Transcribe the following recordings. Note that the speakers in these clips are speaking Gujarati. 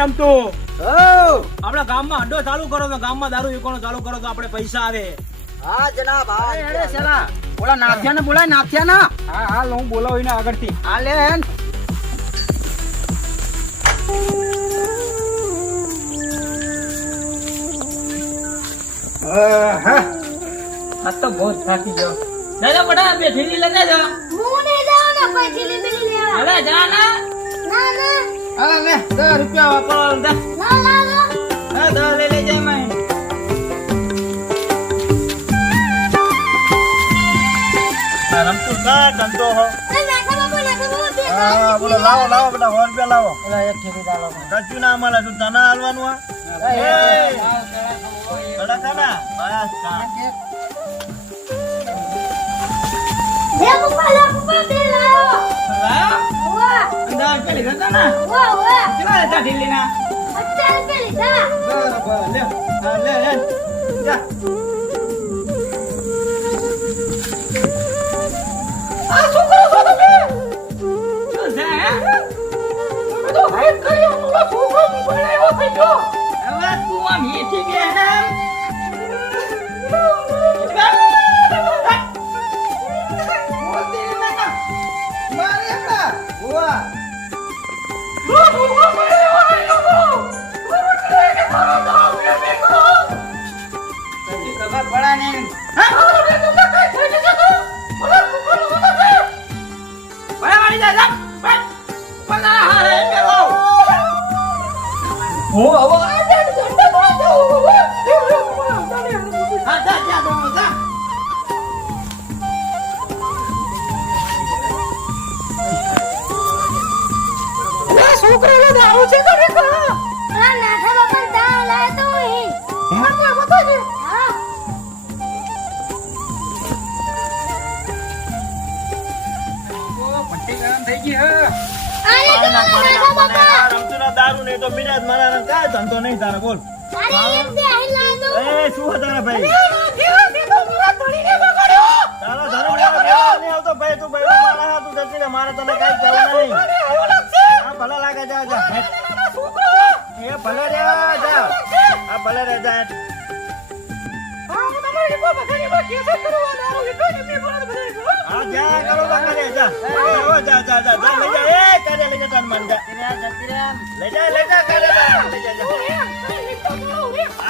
રમતો. આપણા ગામમાં અડ્ડો ચાલુ કરો તો ગામમાં દારૂ વિકવાનો ચાલુ કરો તો આપણે પૈસા આવે. હા જનાબ હા. અરે શાલા ઓલા નાથિયાને બોલાય નાથિયાના? હા હાલ હું બોલાવું એને આગળથી. હા લે હેન. આ તો બહુ થાકી ગયો. દાદા બડા બે થેલી લગે જા. હું નહીં જાઉં ને કોઈ લેવા. અરે જા ના ના ના. હા લે 10 રૂપિયા વાપરવા દે ના ના ના હા દસ લઈ લેજે મેં રમતું કા ધંધો હો હા બોલો લાવો લાવો બધા સો રૂપિયા લાવો. એટલે એક થેલી લાવો. કચ્યું ના મળે તું તને હાલવાનું આ એ, કડા કડા બસ કા. લે પપ્પા લે પપ્પા બે વાહ અંદર પેલી હતા ના કેટલા હતા થેલી ના અત્યારે પેલી જા બરાબર લે લે લે જા આ શું કરો છો તમે છે હે તમે તો હાઈટ કરી અમુક છોકરો બનાવ્યો થઈ ગયો હવે તું આમ હીઠી કે દારૂ નહીં તો બીજા મારા કાંઈ ધંધો નહીં તારે? બોલ. એ શું તારા ભાઈ? તારો ધર્મ નહીં આવતો ભાઈ તું ભાઈ મારા જતી મારે તને કાંઈ કહેવું નહીં. હા ભલે લાગે જા જા. એ ભલે રે જા. આ ભલે રે જા. લઈ જા લઈ જા લઈ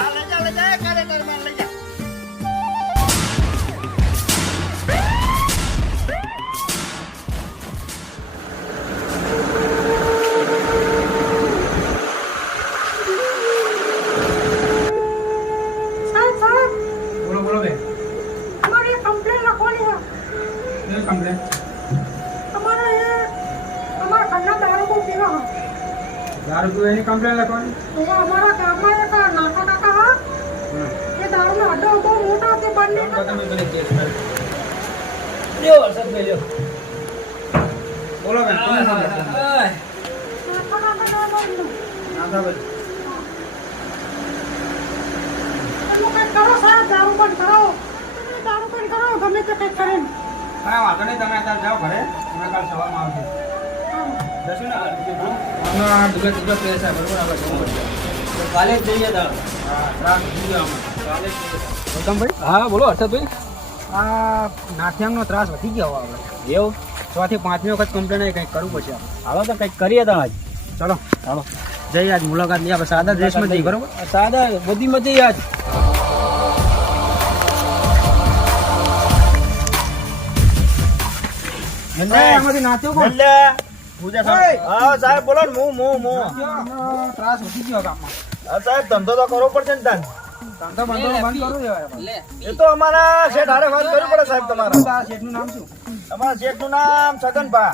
જા શું કમ્પ્લેન અમારે એ અમારા ઘરના દારૂ પીવા હોય. દારૂ પીવા એની કમ્પ્લેન લખવાની? અમારા ગામમાં એક નાના કાકા હા એ દારૂનો અડ્ડો બહુ મોટો તે બંને તમે પેલે કેસ કરો. લ્યો વરસાદ બે લ્યો. બોલો બેન કોને નામ લખવાનું નાના કાકા દારૂનો. નામ તો બોલો. એનું કંઈક કરો સાહેબ દારૂ પણ કરો. તમે દારૂ પણ કરો ગમે તે કંઈક કરીને. કાંઈ વાંધો નહીં તમે અત્યારે જાઓ ઘરે. અમે કાલ સવારમાં આવશે. જશું ને? હમણાં દુબે દુબે પ્લેસ છે બરોબર? આપણે જવું પડશે. કાલે જ જઈએ હા ત્રાસ થઈ ગયો આમાં કાલે જ ગૌતમભાઈ? હા બોલો હર્ષદભાઈ. આ નાથિયાંગનો ત્રાસ વધી ગયો હવે. આપણે એવું? છથી પાંચમી વખત કમ્પ્લેન કંઈક કરવું પડશે. હાલો તો કંઈક કરીએ તો આજ. ચલો. હાલો. જઈએ આજ મુલાકાત લઈએ આપણે સાદા ડ્રેસમાં જઈએ બરોબર? સાદા બધી મતી આજ. કોણ? પૂજા સાહેબ. હા સાહેબ બોલો ને હું હું હું ત્રાસ વધી ગયો ગામમાં. હા સાહેબ ધંધો તો કરવો પડશે ને તાન. ધંધો બંધો બંધ કરવું જોઈએ એ તો અમારા શેઠ હારે વાત કરવી પડે સાહેબ તમારે. શેઠનું નામ શું? તમારા શેઠનું નામ છગનભા.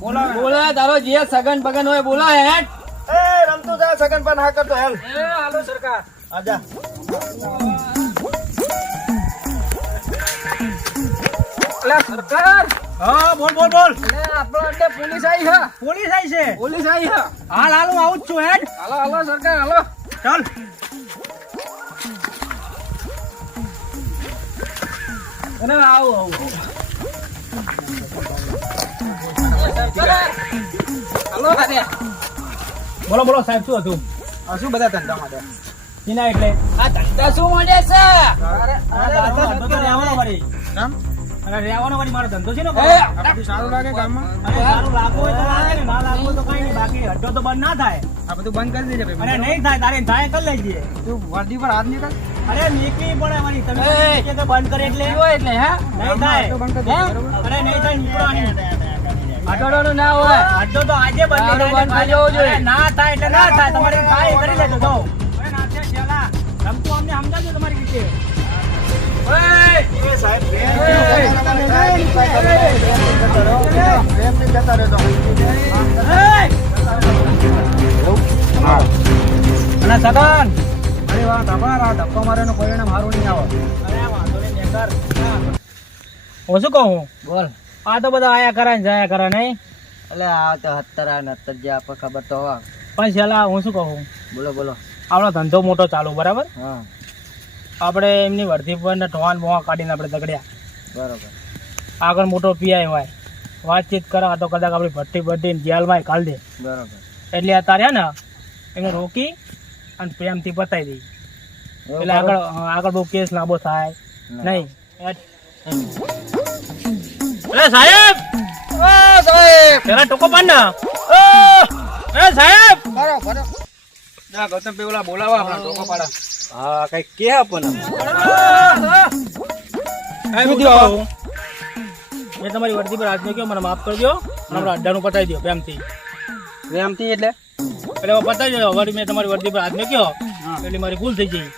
બોલાવે બોલે તારો જે સગન પગન હોય બોલા હેઠ એ રમતું જા છગનભા ના કરતો હેલ. એ હાલો સરકાર. આજા સરકાર. હા બોલ બોલ બોલ આપણો અડ્ડે પોલીસ આવી છે પોલીસ આવી છે પોલીસ આવી છે હાલ હાલ હું આવું જ છું હેડ હાલો હાલો સરકાર હાલો ચાલ અને આવું આવું હાલો અરે બોલો બોલો સાહેબ શું હતું શું બધા ધંધા માટે એટલે આ ધંધા શું મળે છે આ ધંધો તો રહેવાનો વળી. કેમ? અને રહેવાનો વળી મારો ધંધો છે ને બધું સારું લાગે ગામમાં? અને સારું લાગવું હોય તો લાગે ને ના લાગવું તો કઈ નહીં બાકી અડધો તો બંધ ના થાય. આ બધું બંધ કરી દેજે અને નહીં થાય તારે થાય કરી લેજે તું વર્દી પર હાથ નીકળ. અરે નીકળી પડે વળી તમે તો બંધ કરે એટલે. હોય એટલે હે? નહીં થાય? અરે નહીં થાય નીકળવાની. ના હોય. અડધો તો આજે બંધ થઈ જવું જોઈએ. ના થાય એટલે ના થાય. તમારે થાય કરી લેજો અને સગન. અરે વાહ ધબાર આ ધક્કો મારેનો પરિણામ સારું નહીં આવે અરે વાંધો નહીં નેકર. હું શું કહું? બોલ. આ તો બધા આયા કરે ને જાયા કરે નહીં? એટલે આ તો હત્તરા આ હત્તર જે આપણે ખબર તો હોય. પણ છેલ્લા હું શું કહું? બોલો બોલો. આપણો ધંધો મોટો ચાલુ બરાબર? હા. આપણે એમની વર્ધી પર ને ઠોવાન બોવા કાઢીને આપણે દગડ્યા બરોબર. આગળ મોટો પીઆઈ હોય. વાતચીત કરે તો કદાચ આપણી ભટ્ટી ભઠ્ઠી જેલમાં કાઢ દે. બરાબર. એટલે અત્યારે હે ને એને રોકી અને પ્રેમથી પતાવી દઈ એટલે આગળ આગળ બહુ કેસ લાંબો થાય. નહીં. અરે સાહેબ! પેલા ટોકો પાડ ને. ઓ! સાહેબ! જા ગૌતમ પેલા બોલાવા આપણા ટોકો પાડા. હા કઈ કે આપણને? મેં તમારી વર્દી પર હાથ મૂક્યો મને માફ કરજો. અને આપણે અડ્ડાનું પતાવી દો પ્રેમથી. પ્રેમથી એટલે? એટલે હવે પતાવી દો વળી મેં તમારી વર્દી પર હાથ મૂક્યો એટલે મારી ભૂલ થઈ ગઈ.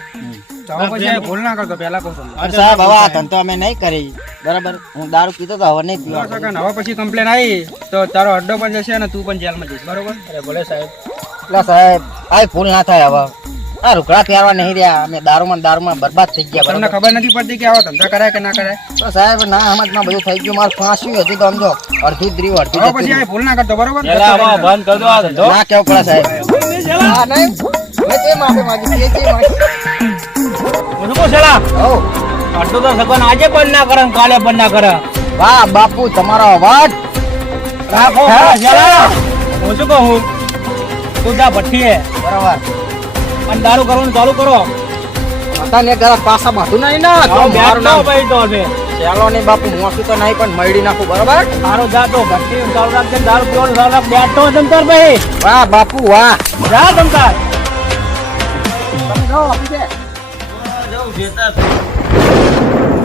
ભૂલ ના કરતો પહેલા કહું સાહેબ હવે આ ધંધો અમે નહીં કરી. બરાબર? હું દારૂ પીતો તો હવે નહીં પીવા હવે પછી કમ્પ્લેન આવી તો તારો અડ્ડો પણ જશે અને તું પણ જેલમાં જઈશ. બરોબર? અરે ભલે સાહેબ. એટલે સાહેબ આ ભૂલ ના થાય હવે. આ રૂકડા ફેરવા નહીં રહ્યા. અમે દારૂમાં દારૂમાં બરબાદ થઈ ગયા તમને ખબર નથી પડતી કે આવો ધંધા કરાય કે ના કરાય? તો સાહેબ ના સમજમાં બધું થઈ ગયું. મારું ફાંસ્યું હતું તો સમજો. અડધું દ્રીવ અડધું પછી આ ભૂલ ના કરતો બરોબર? બંધ કરી દો આ ધંધો. ના કેવું પડે સાહેબ? હા નહીં. મેં તે માટે માગી તે તે માગી. હું શું ઓ અડધો તો સગન આજે પણ ના કરે કાલે પણ ના કરે. વાહ બાપુ તમારો અવાજ. રાખો હા, હું. શું કહું? જા ભઠ્ઠીએ બરાબર. અને દારૂ કરવાનું ચાલુ કરો. તને જરા પાસા બાંધું નહીં ના તો મારું નામ ભાઈ તો છે. ચાલો નહીં બાપુ મોસું તો નહીં પણ મળી નાખું બરાબર? મારો જાતો ભક્તિ ચાલુ રાખજે દારૂ પીવાનું ચાલુ રાખ બેઠો તમતાર ભાઈ. વાહ બાપુ વાહ. જા તમતાર અરે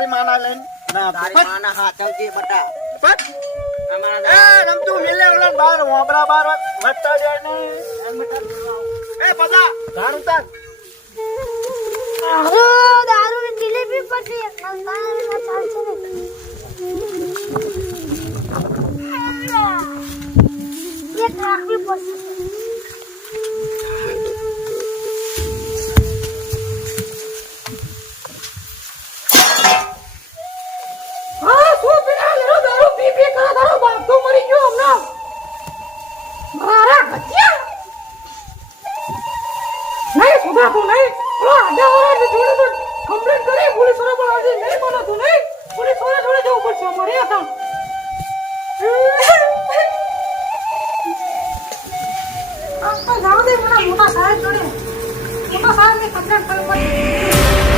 તારી માના લઈને ના તારી માના હાથ આવજે બટા એ રમતું મિલે ઓલા બાર હોબરા બાર વત્તા જાય ને એ પદા. ધાર ઉતાર. આરો દારૂ ને જલેબી પછી એક નંબર ચાલશે ને. એક રાખવી પડશે. તો મરી ગયો હમણાં. મારા ગતિયા નહીં સુધારતું, નહીં. ઓલો આડા વાળા જોડે તો કમ્પ્લેન કરી પોલીસવાળા પણ આજે નહીં માનતું, નહીં. પોલીસવાળા જોડે જવું પડશે, અમારે હતા તો. મને મોટા સાહેબ જોડે. મોટા સાહેબની કમ્પ્લેન કરવી પડે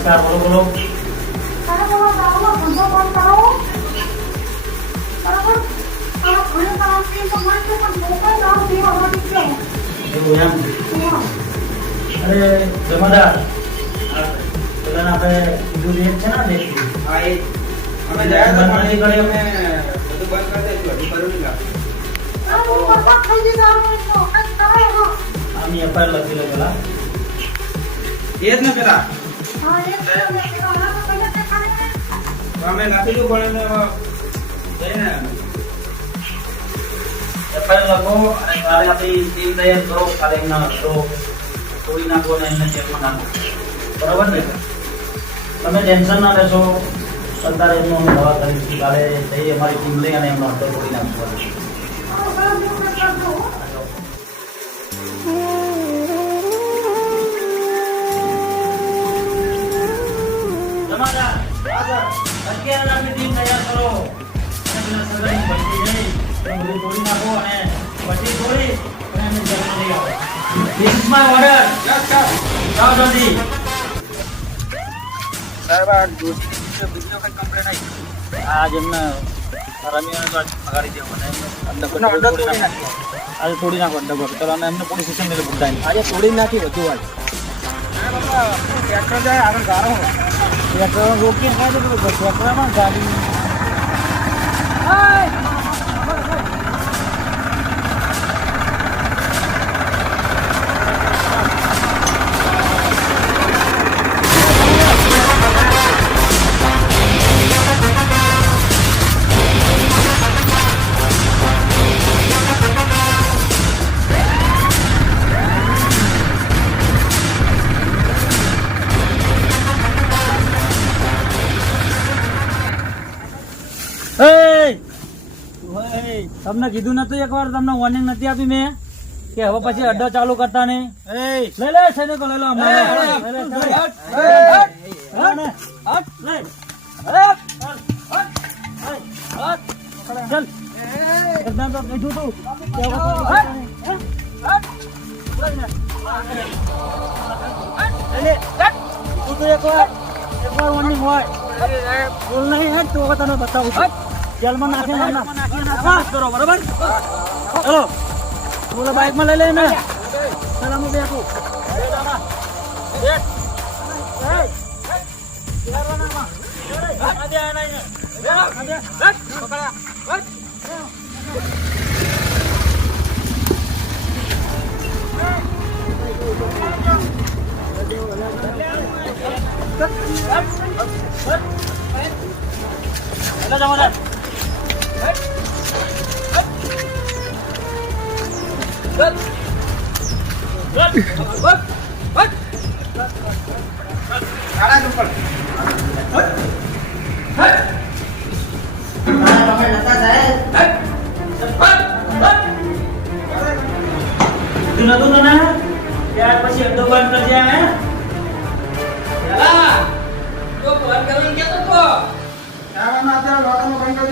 પીવા બોલો છે. એવું એમ? અરે જમાદાર. આ આપણે કીધું એ છે ને હા એ અમે ગયા હતા પણ એ ઘડી અમે બધું બંધ કરી દઈશું હજુ કર્યું નહીં કામ. આ બહુ બરબાદ થઈ ગઈ દારૂની તો. કંઈક કરો એનો. આની એફઆઈઆર લખી લો પેલા. એ જ ને પેલા. અમે પણ એને એફઆઈઆર તો તોડી નાખો અને એમને જેલમાં નાખો. બરાબર ને? તમે ટેન્શન ના લેશો. અત્યારે એમનો અમે દવા કરીશું. કાલે જઈ અમારી ટીમ લઈ અને એમનો અડધો તોડી નાખશું. અગિયાર ટીમ તૈયાર કરો અને પેલા સગાઈ જઈ તોડી નાખો અને પછી તોડી એમને જેલમાં લઈ આવો તો અને એમને પોલીસ સ્ટેશન બુધાઈને આજે તોડી નાખી વધુ વાત આગળ ગારો ટ્રેક્ટર રોકીને કાઢે તો ટ્રેક્ટરમાં ગાડી. તમને કીધું નતું એકવાર તમને વોર્નિંગ નથી આપી મેં કે હવે પછી અડ્ડો ચાલુ કરતા નહીં લઈ લે સૈનિકો લઈ લો ચાલો. હટ, ને. હટ, લઈ. હટ, હટ, હટ, હટ. ચાલ. એકદમ તો કીધું તું એકવાર એકવાર warning હોય બોલ નહીં હેડ તો તને બતાવું જેલમાં નાખે નાખ કરો બરાબર? ચલો બોલો બાઇકમાં લઈ લઈને સલામ બેઠું Hello, Jamadan. Good.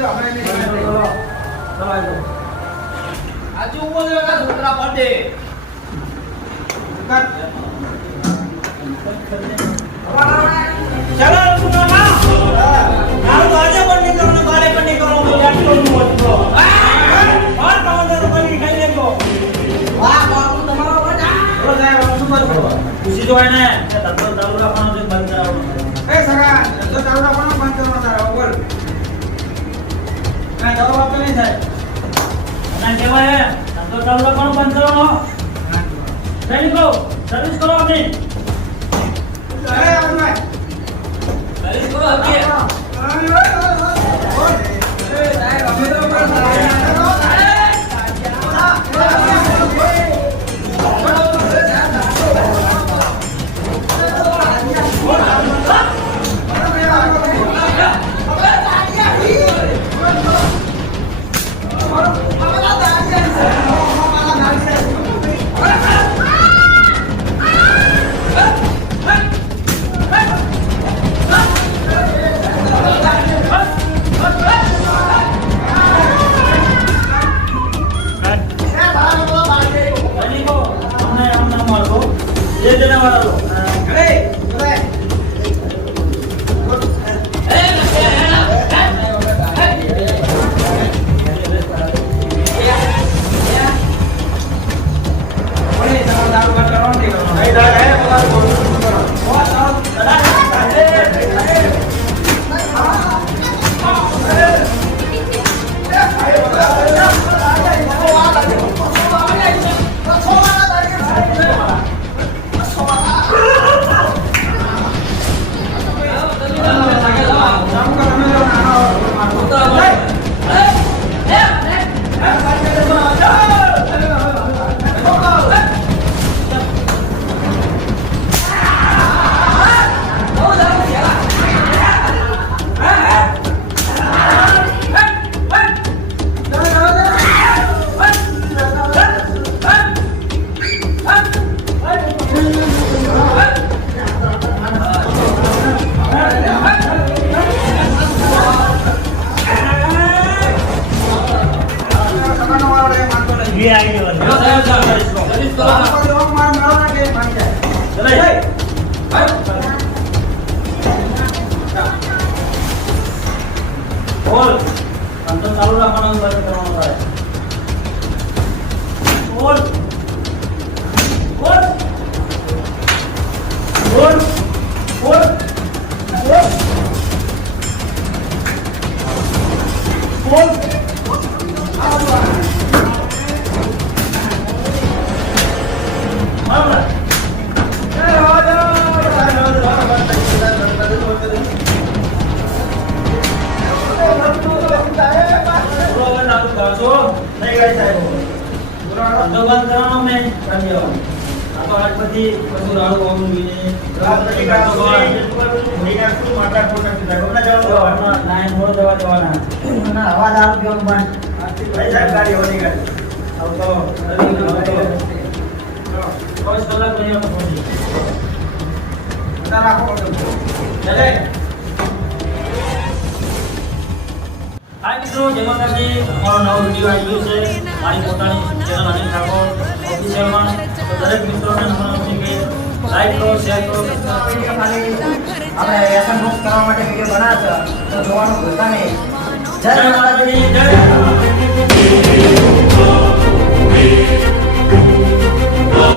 દો. હમણાં નહીં ચલો ચલો આવ્યો ઊભો ના છોકરા ચાલો સુનામા આજે પણ નહીં કરવાનું કાલે પણ નહીં કરવાનું તો યાદ કરવું હોય તો. બાર કાવંદર કરી ખાઈ લેજો. વાહ બાપુ તમારો બટા બોલો સાહેબ હવે શું કરવું ખુશી તો હોય ધંધો ચાલુ રાખવાનો છે બંધ કરાવવાનો એ સગા ધંધો ચાલુ રાખવાનો તારો વાત નહીં સાહેબ અને કહેવાય ધંધો ચાલુ પણ બંધ કરવાનો સૈનિકો સર્વિસ કરો આપની અરે અરુણભાઈ સર્વિસ કરો આપની અમે તો દારૂ પીવાનું બંધ. ભાઈ ગાડી હોની ગાડી. આવતો ચોવીસ કલાક લઈ આવતો રાખો બધું. હાય મિત્રો જય માતાજી અમારો નવો વીડિયો આવી ગયો છે મારી પોતાની ચેનલ અનિલ ઠાકોર ઓફિશિયલમાં દરેક મિત્રોને છે કે લાઈક કરો શેર કરો આપણે કરવા માટે વીડિયો બનાવ્યા છે તો જોવાનું ભૂલતા નહીં Teradiden